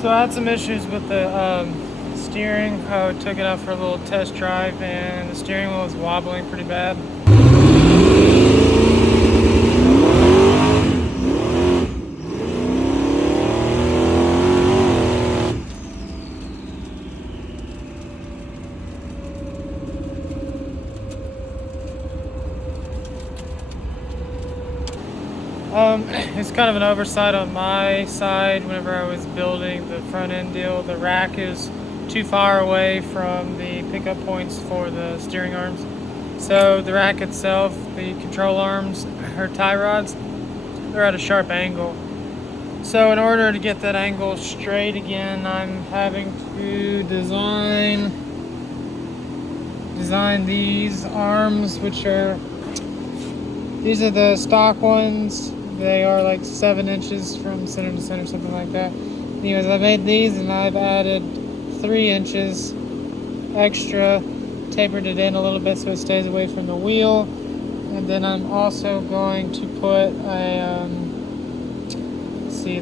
So I had some issues with the steering. I took it out for a little test drive and the steering wheel was wobbling pretty bad. It's kind of an oversight on my side. Whenever I was building the front end deal, the rack is too far away from the pickup points for the steering arms. So the rack itself, the control arms, or tie rods, they're at a sharp angle. So in order to get that angle straight again, I'm having to design these arms, these are the stock ones. They are like 7 inches from center to center, something like that. Anyways, I made these and I've added 3 inches extra, tapered it in a little bit so it stays away from the wheel. And then I'm also going to put a,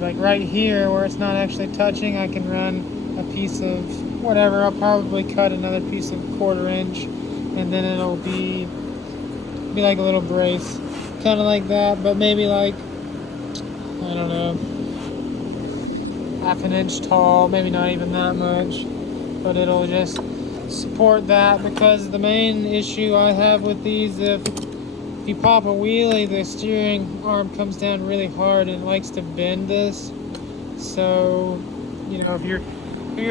like right here where it's not actually touching, I can run a piece of whatever. I'll probably cut another piece of 1/4 inch, and then it'll be like a little brace, kind of like that, but maybe like, I don't know, 1/2 inch tall, maybe not even that much, but it'll just support that. Because the main issue I have with these, if you pop a wheelie, the steering arm comes down really hard and likes to bend this. So, you know, if you're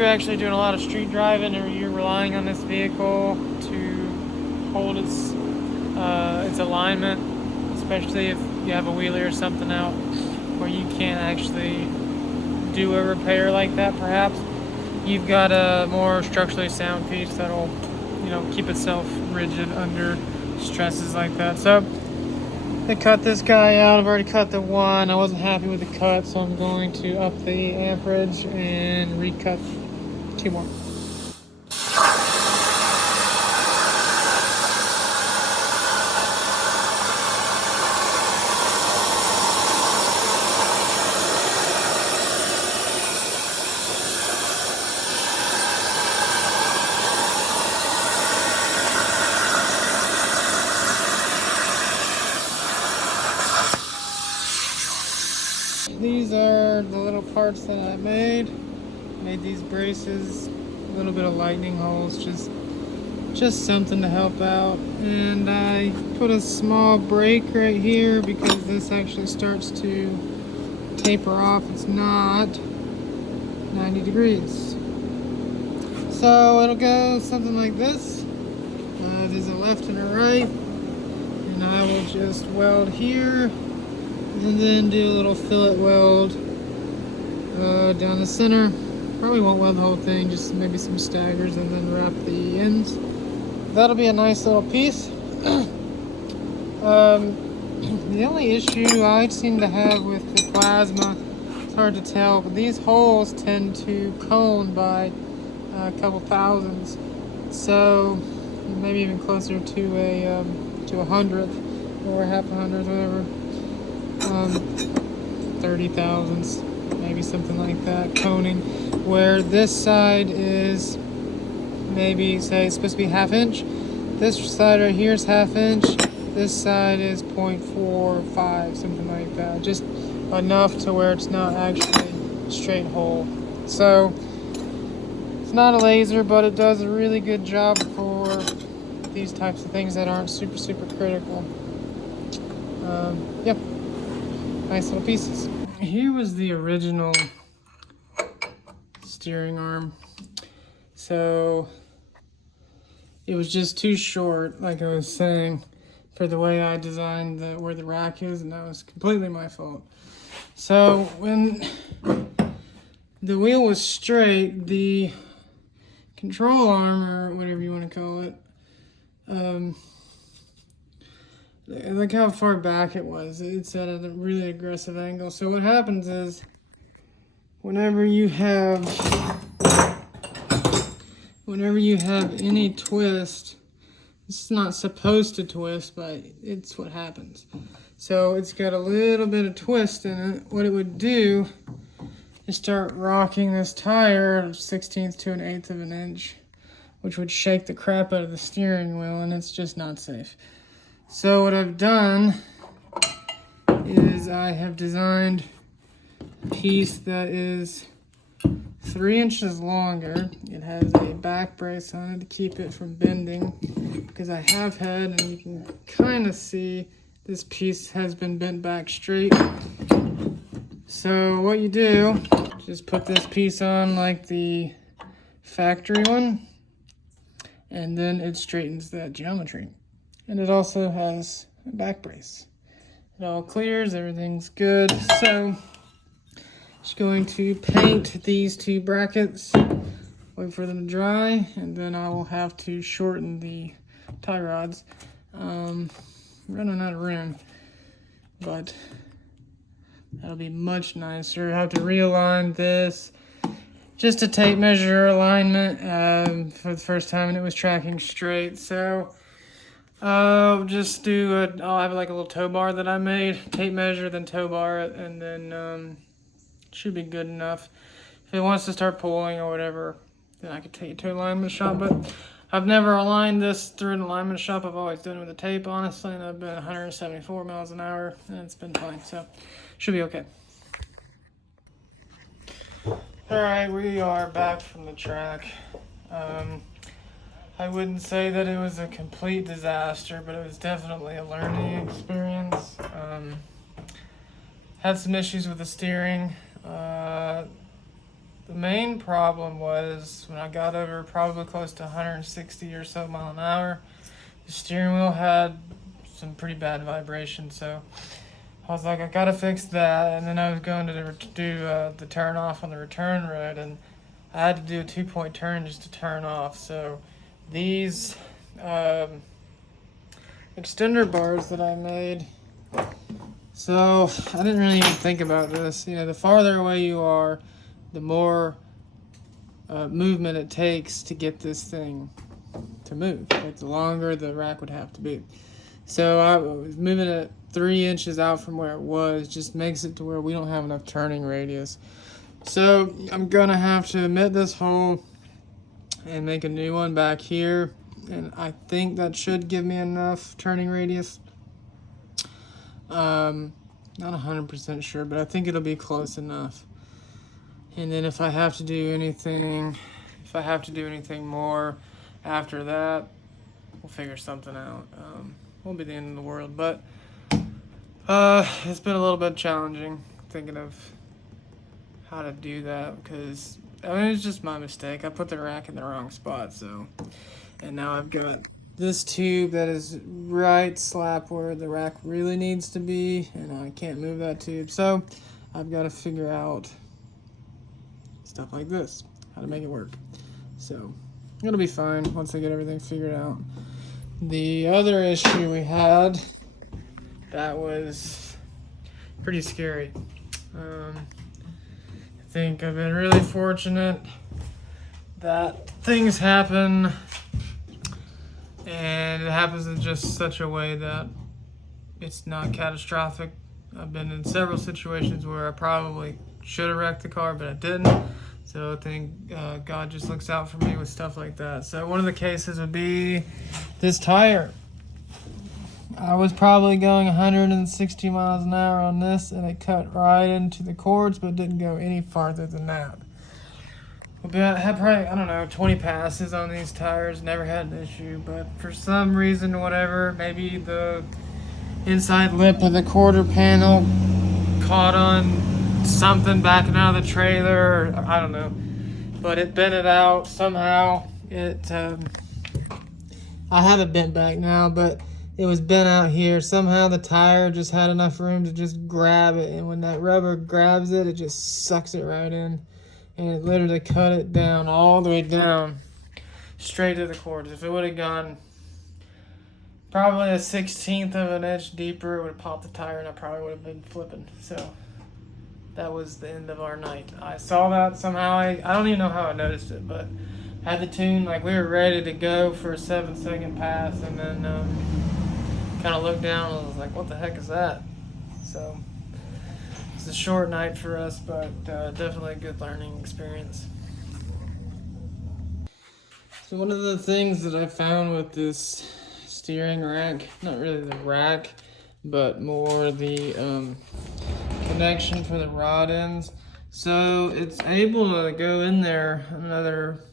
actually doing a lot of street driving, or you're relying on this vehicle to hold its alignment, especially if you have a wheelie or something out where you can't actually do a repair like that, perhaps you've got a more structurally sound piece that'll, you know, keep itself rigid under stresses like that. So I cut this guy out. I've already cut the one. I wasn't happy with the cut, so I'm going to up the amperage and recut 2 more. These are the little parts that I made these braces, a little bit of lightning holes, just something to help out. And I put a small break right here because this actually starts to taper off. It's not 90 degrees, so it'll go something like this. There's a left and a right, and I will just weld here and then do a little fillet weld down the center. Probably won't weld the whole thing, just maybe some staggers, and then wrap the ends. That'll be a nice little piece. The only issue I seem to have with the plasma, it's hard to tell, but these holes tend to cone by a couple thousandths, so maybe even closer to a 100th or a 1/2 100th, whatever. 30 thousandths, maybe something like that, coning, where this side is maybe, say it's supposed to be 1/2 inch. This side right here is 1/2 inch. This side is 0.45, something like that. Just enough to where it's not actually a straight hole. So it's not a laser, but it does a really good job for these types of things that aren't super critical. Yep. Nice little pieces. Here was the original steering arm. So it was just too short, like I was saying, for the way I designed where the rack is, and that was completely my fault. So when the wheel was straight, the control arm, or whatever you want to call it, look how far back it was. It's at a really aggressive angle. So what happens is, whenever you have any twist, it's not supposed to twist, but it's what happens. So it's got a little bit of twist in it. What it would do you start rocking this tire 1/16 to 1/8 of an inch, which would shake the crap out of the steering wheel, and it's just not safe. So what I've done is I have designed a piece that is 3 inches longer. It has a back brace on it to keep it from bending, because I have had, and you can kind of see this piece has been bent back straight. So what you do, just put this piece on like the factory one, and then it straightens that geometry. And it also has a back brace. It all clears, everything's good. So just going to paint these two brackets, wait for them to dry, and then I will have to shorten the tie rods. Running out of room, but that'll be much nicer. I have to realign this, just a tape measure alignment for the first time, and it was tracking straight. So I'll just I'll have like a little tow bar that I made, tape measure, then tow bar it, and then should be good enough. If it wants to start pulling or whatever, then I could take it to an alignment shop. But I've never aligned this through an alignment shop. I've always done it with a tape, honestly, and I've been 174 miles an hour, and it's been fine, so should be okay. Alright, we are back from the track. I wouldn't say that it was a complete disaster, but it was definitely a learning experience. Had some issues with the steering. The main problem was when I got over probably close to 160 or so mile an hour, the steering wheel had some pretty bad vibration. So I was like, I gotta fix that. And then I was going to do the turn off on the return road, and I had to do a 2-point turn just to turn off. So these extender bars that I made, so I didn't really even think about this. You know, the farther away you are, the more movement it takes to get this thing to move. Like the longer the rack would have to be. So I was moving it 3 inches out from where it was, just makes it to where we don't have enough turning radius. So I'm gonna have to omit this hole and make a new one back here. And I think that should give me enough turning radius. Not 100% sure, but I think it'll be close enough. And then if I have to do anything more after that, we'll figure something out. Won't be the end of the world, but it's been a little bit challenging thinking of how to do that, because I mean, it's just my mistake. I put the rack in the wrong spot, so, and now I've got this tube that is right slap where the rack really needs to be, and I can't move that tube, so I've got to figure out stuff like this, how to make it work. So it'll be fine once I get everything figured out. The other issue we had that was pretty scary. I think I've been really fortunate that things happen, and it happens in just such a way that it's not catastrophic. I've been in several situations where I probably should have wrecked the car, but I didn't. So I think God just looks out for me with stuff like that. So one of the cases would be this tire. I was probably going 160 miles an hour on this, and it cut right into the cords, but didn't go any farther than that. I had probably, I don't know, 20 passes on these tires, never had an issue, but for some reason or whatever, maybe the inside lip of the quarter panel caught on something backing out of the trailer, or I don't know, but it bent it out somehow. I have it bent back now, but it was bent out here. Somehow the tire just had enough room to just grab it, and when that rubber grabs it, it just sucks it right in, and it literally cut it down, all the way down, straight to the cords. If it would have gone probably a 1/16 of an inch deeper, it would have popped the tire, and I probably would have been flipping. So that was the end of our night. I saw that somehow. I don't even know how I noticed it, but had the tune, like we were ready to go for a 7-second pass, and then kind of looked down and I was like, what the heck is that? So It's a short night for us, but definitely a good learning experience. So one of the things that I found with this steering rack, not really the rack, but more the connection for the rod ends. So it's able to go in there another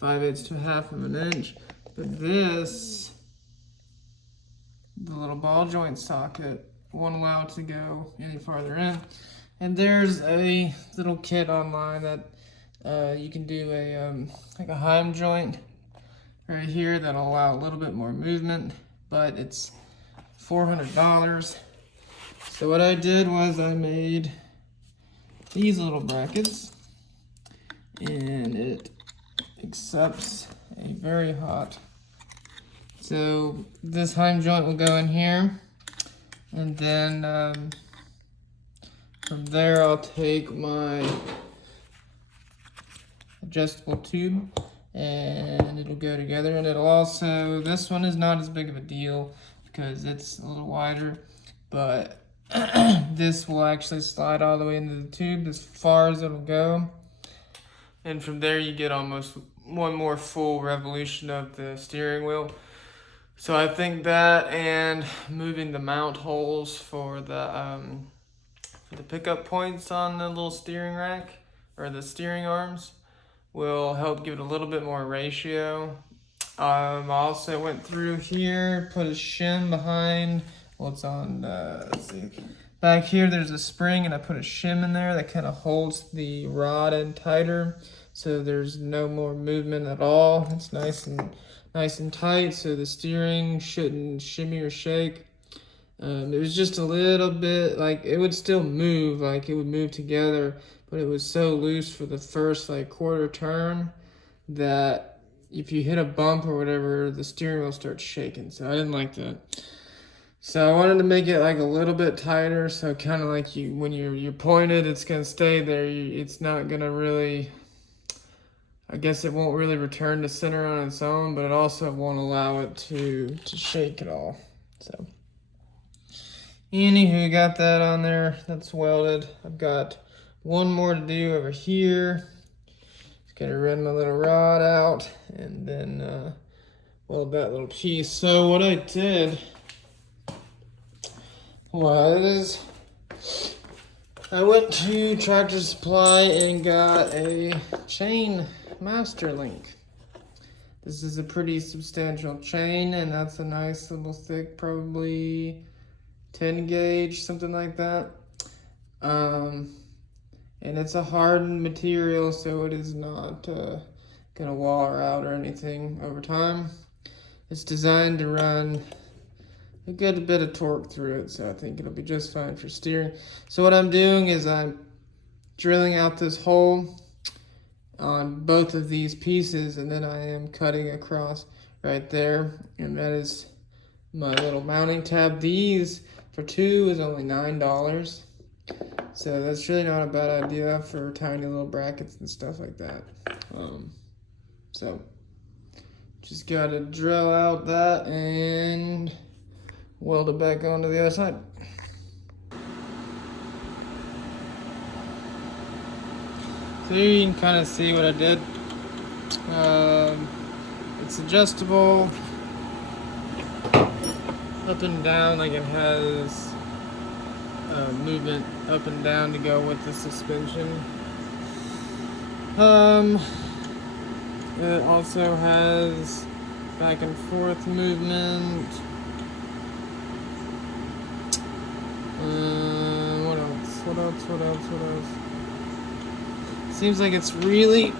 5/8 to 1/2 of an inch. But this, the little ball joint socket, won't allow it to go any farther in. And there's a little kit online that you can do like a Heim joint right here that'll allow a little bit more movement, but it's $400. So what I did was I made these little brackets, and it accepts a very hot. So this Heim joint will go in here, and then from there I'll take my adjustable tube and it'll go together, and it'll also, this one is not as big of a deal because it's a little wider, but this will actually slide all the way into the tube as far as it'll go, and from there you get almost one more full revolution of the steering wheel. So I think that and moving the mount holes for the pickup points on the little steering rack or the steering arms will help give it a little bit more ratio. I also went through here, put a shim behind what's on, let's see, back here there's a spring, and I put a shim in there that kind of holds the rod in tighter, so there's no more movement at all. It's nice and tight, so the steering shouldn't shimmy or shake. It was just a little bit, like, it would still move, like it would move together, but it was so loose for the first like quarter turn that if you hit a bump or whatever, the steering wheel starts shaking. So I didn't like that. So I wanted to make it like a little bit tighter, so kind of like you, when you're pointed, it's gonna stay there. It's not gonna really, I guess it won't really return to center on its own, but it also won't allow it to shake at all. So anywho, got that on there. That's welded. I've got one more to do over here. Just gotta run my little rod out and then weld that little piece. So what I did was I went to Tractor Supply and got a chain master link. This is a pretty substantial chain, and that's a nice little thick, probably 10 gauge, something like that. And it's a hardened material, so it is not gonna wall out or anything over time. It's designed to run a good bit of torque through it, so I think it'll be just fine for steering. So what I'm doing is I'm drilling out this hole on both of these pieces, and then I am cutting across right there, and that is my little mounting tab. These for 2 is only $9. So that's really not a bad idea for tiny little brackets and stuff like that. So just gotta drill out that and weld it back onto the other side. So here you can kind of see what I did. It's adjustable up and down, like it has movement up and down to go with the suspension. It also has back and forth movement. What else? Seems like it's really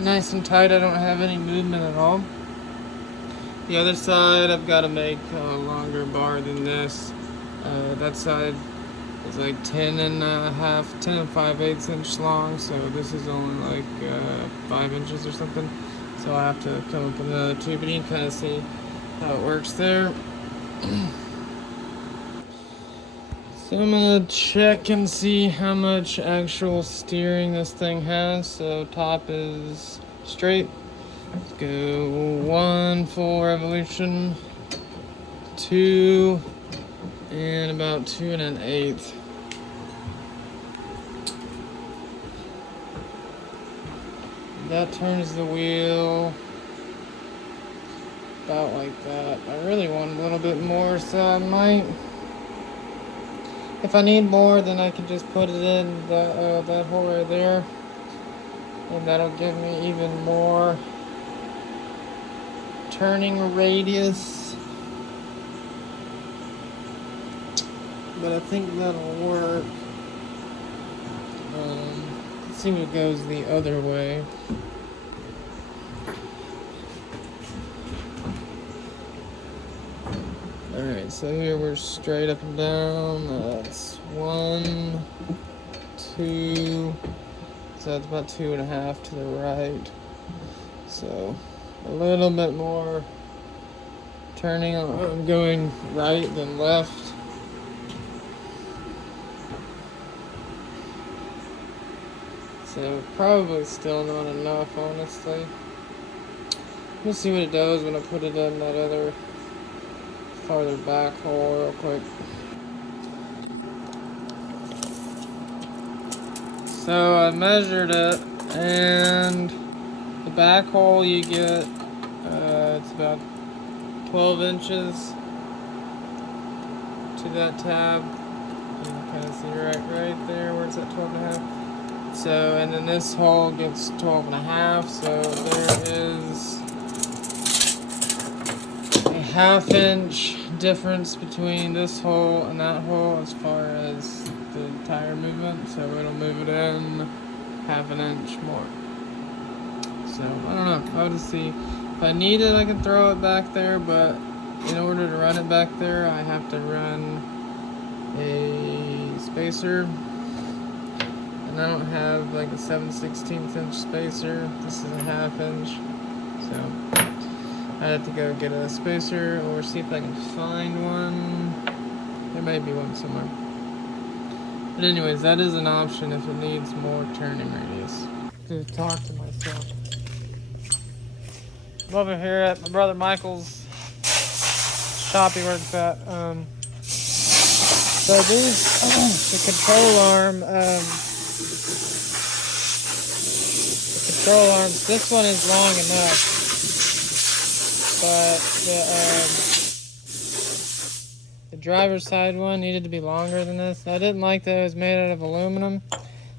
nice and tight. I don't have any movement at all. The other side, I've got to make a longer bar than this. That side is like 10 and 5/8 inch long, so this is only like 5 inches or something. So I have to come up with another 2, but you can kind of see how it works there. So I'm gonna check and see how much actual steering this thing has. So top is straight. Let's go 1 full revolution, 2, and about 2 1/8. that turns the wheel about like that. I really want a little bit more, so I might, if I need more, then I can just put it in that hole right there, and that'll give me even more turning radius. But I think that'll work. Let's see what goes the other way. Alright, so here we're straight up and down. That's 1, 2. So that's about 2.5 to the right. So a little bit more turning. I'm going right than left. So probably still not enough, honestly. We'll see what it does when I put it in that other farther back hole real quick. So I measured it, and the back hole you get, it's about 12 inches to that tab. You can kind of see right there where it's at 12.5. So, and then this hole gets 12.5. So there is a 1/2 inch difference between this hole and that hole as far as the tire movement. So it'll move it in 1/2 inch more. So I don't know. I'll just see. If I need it, I can throw it back there, but in order to run it back there, I have to run a spacer. And I don't have like a 7/16 inch spacer. This is a 1/2 inch. So I have to go get a spacer or see if I can find one. There may be one somewhere. But anyways, that is an option if it needs more turning radius. To talk to myself. I'm over here at my brother Michael's shop he works at. So these, the control arms, this one is long enough, but the driver's side one needed to be longer than this. I didn't like that it was made out of aluminum,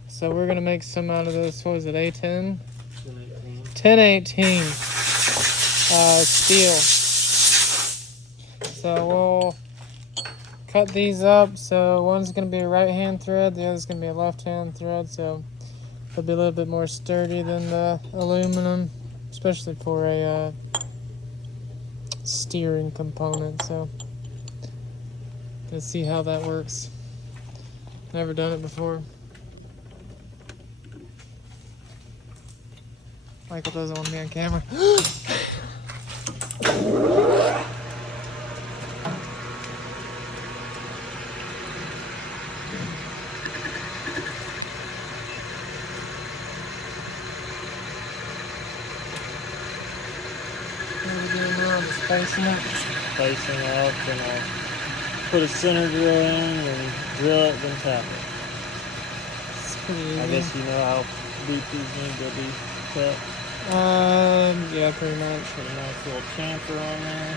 so we're gonna make some out of this. What was it, A10? 1018 steel. So we'll cut these up. So one's gonna be a right-hand thread, the other's gonna be a left-hand thread. So it'll be a little bit more sturdy than the aluminum, especially for a steering component. So let's see how that works. Never done it before. Michael doesn't want me on camera. Spacing up, and I'll put a center drill in and drill it, then tap it. It's pretty easy. I guess you know how deep these need to be cut. Yeah, pretty much. Put a nice little chamfer on there.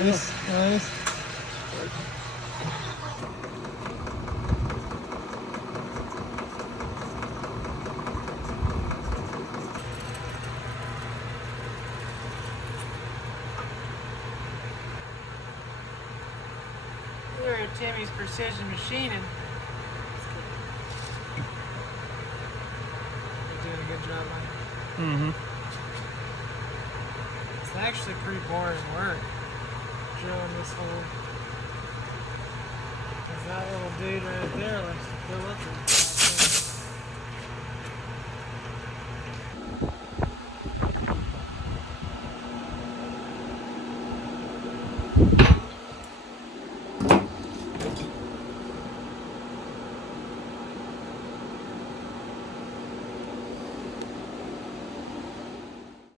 Nice. We're at Timmy's Precision Machining. You're doing a good job on it. Mm-hmm. It's actually pretty boring work, drilling this hole. Because that little dude right there likes to fill up the